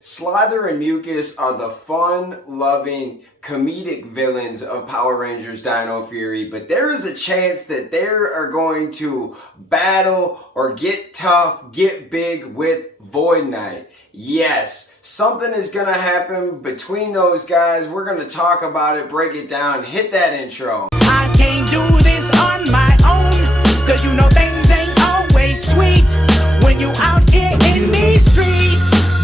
Slyther and Mucus are the fun-loving, comedic villains of Power Rangers Dino Fury, but there is a chance that they are going to battle or get tough, get big with Void Knight. Yes, something is going to happen between those guys. We're going to talk about it, break it down, hit that intro. I can't do this on my own, cause you know things ain't always sweet when you out here in these streets.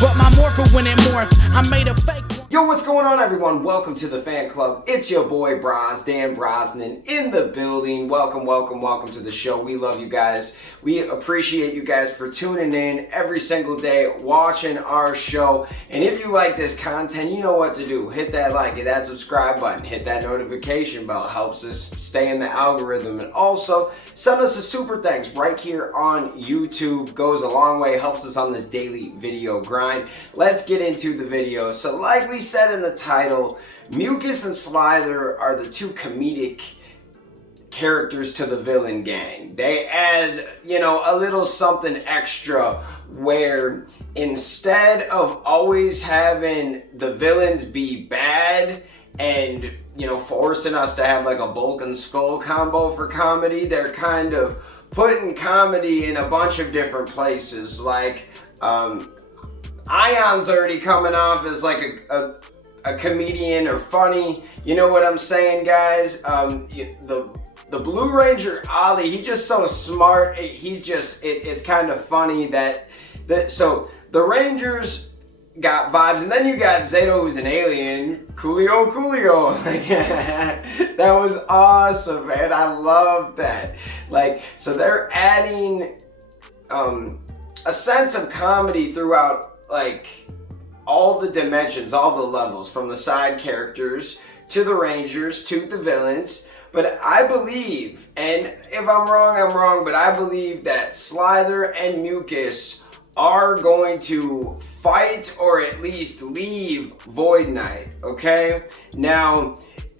But my morpher when it morphed, I made a fake one. Yo, what's going on, everyone? Welcome to the fan club. It's your boy Dan Brosnan in the building. Welcome to the show. We love you guys. We appreciate you guys for tuning in every single day, watching our show. And if you like this content, you know what to do. Hit that like, hit that subscribe button, hit that notification bell. Helps us stay in the algorithm. And also, send us a super thanks right here on YouTube. Goes a long way, helps us on this daily video grind. Let's get into the video. So like we said in the title, Mucus and Slyther are the two comedic characters to the villain gang. They add, a little something extra where instead of always having the villains be bad and, forcing us to have like a Bulk and Skull combo for comedy, they're kind of putting comedy in a bunch of different places. Like, Ion's already coming off as like a comedian or funny. You know what I'm saying, guys? The Blue Ranger Ollie, he's just so smart. It's kind of funny so the Rangers got vibes, and then you got Zato, who's an alien. Coolio. That was awesome, man. I love that. So they're adding a sense of comedy throughout all the dimensions, all the levels, from the side characters to the Rangers to the villains. But I believe, and if I'm wrong, I'm wrong, but I believe that Slyther and Mucus are going to fight or at least leave Void Knight, okay? Now,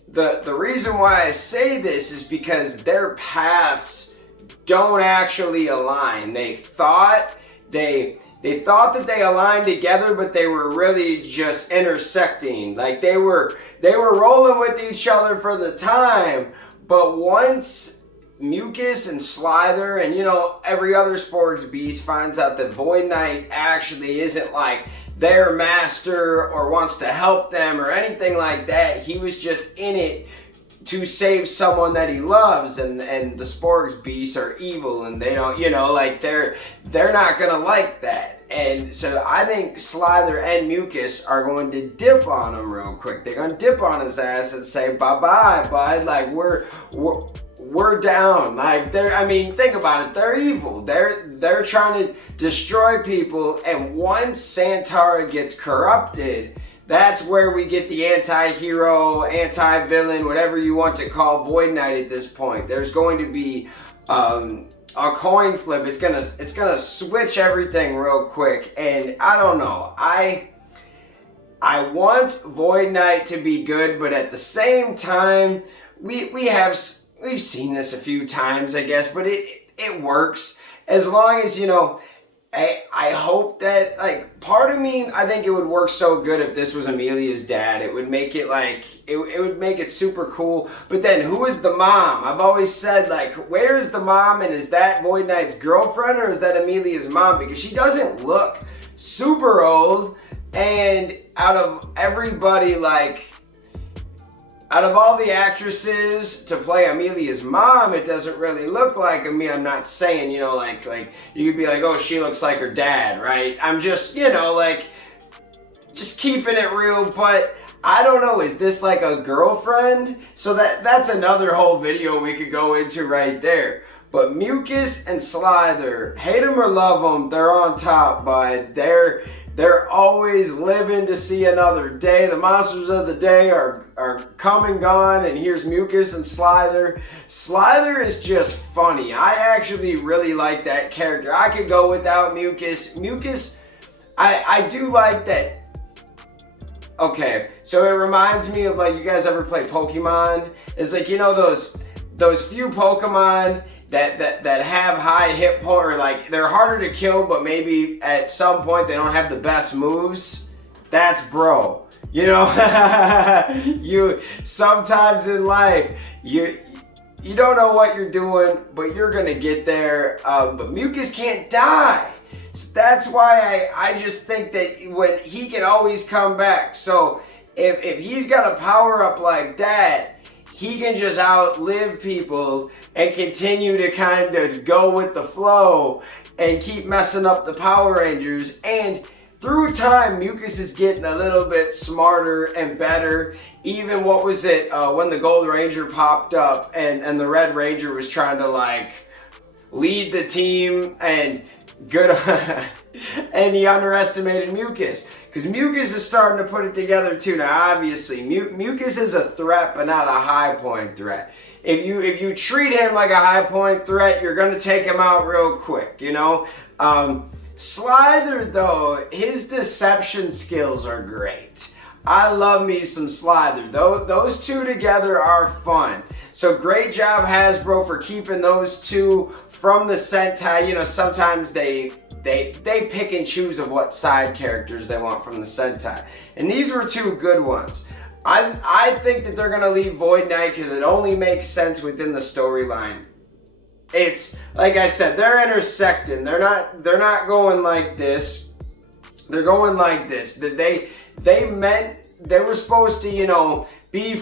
the reason why I say this is because their paths don't actually align. They thought that they aligned together, but they were really just intersecting. They were rolling with each other for the time. But once Mucus and Slyther and every other Sporks beast finds out that Void Knight actually isn't like their master or wants to help them or anything like that, he was just in it to save someone that he loves, and the Sporks beasts are evil, and they don't, they're not gonna like that. And so I think Slyther and Mucus are going to dip on him real quick. They're gonna dip on his ass and say, bye-bye, bud. We're down. Think about it. They're evil. They're trying to destroy people, and once Santara gets corrupted, that's where we get the anti-hero, anti-villain, whatever you want to call Void Knight at this point. There's going to be a coin flip. It's gonna switch everything real quick, and I don't know. I want Void Knight to be good, but at the same time, we've seen this a few times, I guess, but it works as long as I hope that, part of me, I think it would work so good if this was Amelia's dad. It would make it, it would make it super cool. But then, who is the mom? I've always said, where is the mom, and is that Void Knight's girlfriend, or is that Amelia's mom? Because she doesn't look super old, and out of everybody, out of all the actresses to play Amelia's mom, it doesn't really look like Amelia. I'm not saying, you could be like, oh, she looks like her dad, right? I'm just, just keeping it real, but I don't know, is this like a girlfriend? So that's another whole video we could go into right there. But Mucus and Slyther, hate them or love them, they're on top, bud. They're always living to see another day. The monsters of the day are come and gone, and here's Mucus and Slyther. Slyther is just funny. I actually really like that character. I could go without Mucus. Mucus, I do like that. Okay, so it reminds me of, you guys ever play Pokemon? It's those few Pokemon that have high hit point, or they're harder to kill, but maybe at some point they don't have the best moves. That's bro. You know, you sometimes in life, you don't know what you're doing, but you're gonna get there. But Mucus can't die. So that's why I just think that when he can always come back. So if he's got a power up like that, he can just outlive people and continue to kind of go with the flow and keep messing up the Power Rangers. And through time, Mucus is getting a little bit smarter and better. Even what was it, when the Gold Ranger popped up and the Red Ranger was trying to like lead the team and good and he underestimated Mucus. Because Mucus is starting to put it together too. Now obviously, Mucus is a threat, but not a high point threat. If you treat him like a high point threat, you're gonna take him out real quick, you know? Slyther though, his deception skills are great. I love me some Slyther. Those two together are fun. So great job Hasbro for keeping those two from the Sentai. You know, sometimes they pick and choose of what side characters they want from the Sentai. And these were two good ones. I think that they're gonna leave Void Knight because it only makes sense within the storyline. It's like I said, they're intersecting. They're not going like this. They're going like this. That they were supposed to, you know, be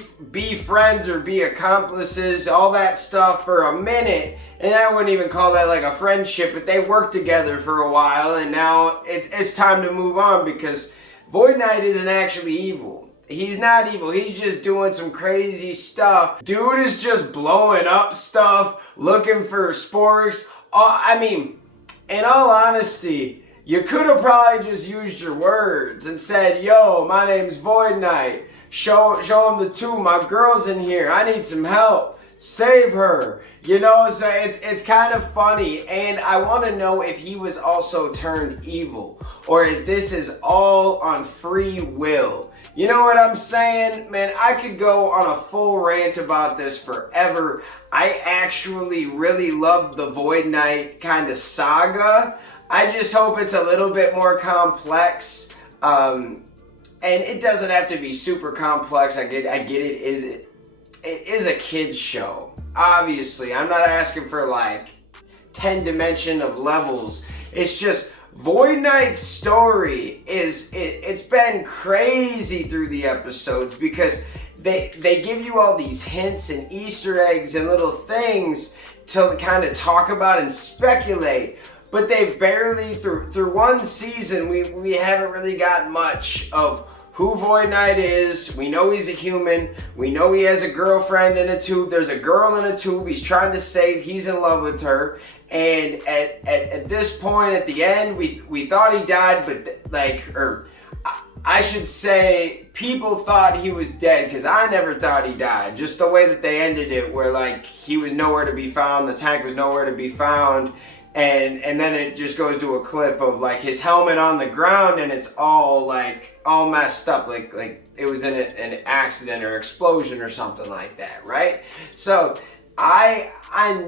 friends or be accomplices, all that stuff for a minute. And I wouldn't even call that like a friendship, but they worked together for a while, and now it's time to move on because Void Knight isn't actually evil. He's not evil. He's just doing some crazy stuff. Dude is just blowing up stuff, looking for sporks. I mean, in all honesty, you could have probably just used your words and said, yo, my name's Void Knight. Show him the two. My girl's in here. I need some help. Save her. You know, so it's kind of funny. And I want to know if he was also turned evil or if this is all on free will. You know what I'm saying? Man, I could go on a full rant about this forever. I actually really love the Void Knight kind of saga. I just hope it's a little bit more complex. And it doesn't have to be super complex. I get it. It is a kid's show. Obviously, I'm not asking for like 10 dimension of levels. It's just Void Knight's story it's been crazy through the episodes because they give you all these hints and Easter eggs and little things to kind of talk about and speculate. But they've barely, through one season, we haven't really got much of who Void Knight is. We know he's a human. We know he has a girlfriend in a tube. There's a girl in a tube he's trying to save. He's in love with her. And at this point, at the end, we thought he died, but I should say people thought he was dead because I never thought he died. Just the way that they ended it, where like he was nowhere to be found, the tank was nowhere to be found. And then it just goes to a clip of like his helmet on the ground and it's all messed up, like it was in an accident or explosion or something like that, right? So I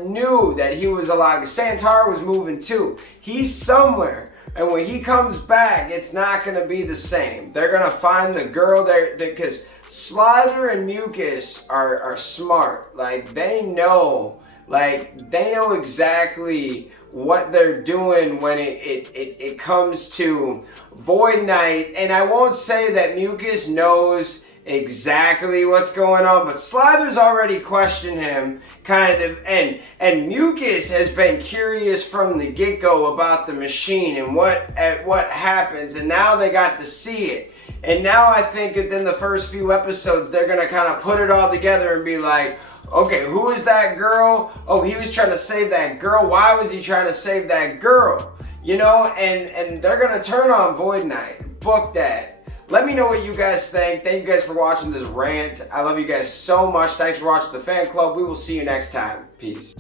knew that he was alive. Santara was moving too. He's somewhere, and when he comes back, it's not gonna be the same. They're gonna find the girl there because Slyther and Mucus are smart. Like they know exactly what they're doing when it comes to Void Knight. And I won't say that Mucus knows exactly what's going on, but Slyther's already questioned him kind of, and Mucus has been curious from the get-go about the machine and what happens, and now they got to see it. And now I think within the first few episodes they're gonna kind of put it all together and be like, okay, who is that girl? Oh, he was trying to save that girl. Why was he trying to save that girl? You know, and they're gonna turn on Void Knight. Book that. Let me know what you guys think. Thank you guys for watching this rant. I love you guys so much. Thanks for watching the fan club. We will see you next time. Peace.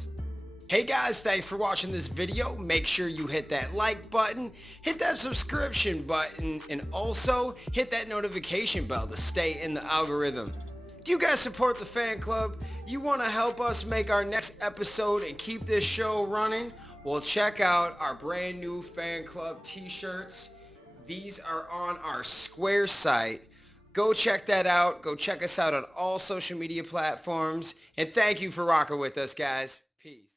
Hey guys, thanks for watching this video. Make sure you hit that like button, hit that subscription button, and also hit that notification bell to stay in the algorithm. Do you guys support the fan club? You want to help us make our next episode and keep this show running? Well, check out our brand new fan club t-shirts. These are on our Square site. Go check that out. Go check us out on all social media platforms. And thank you for rocking with us, guys. Peace.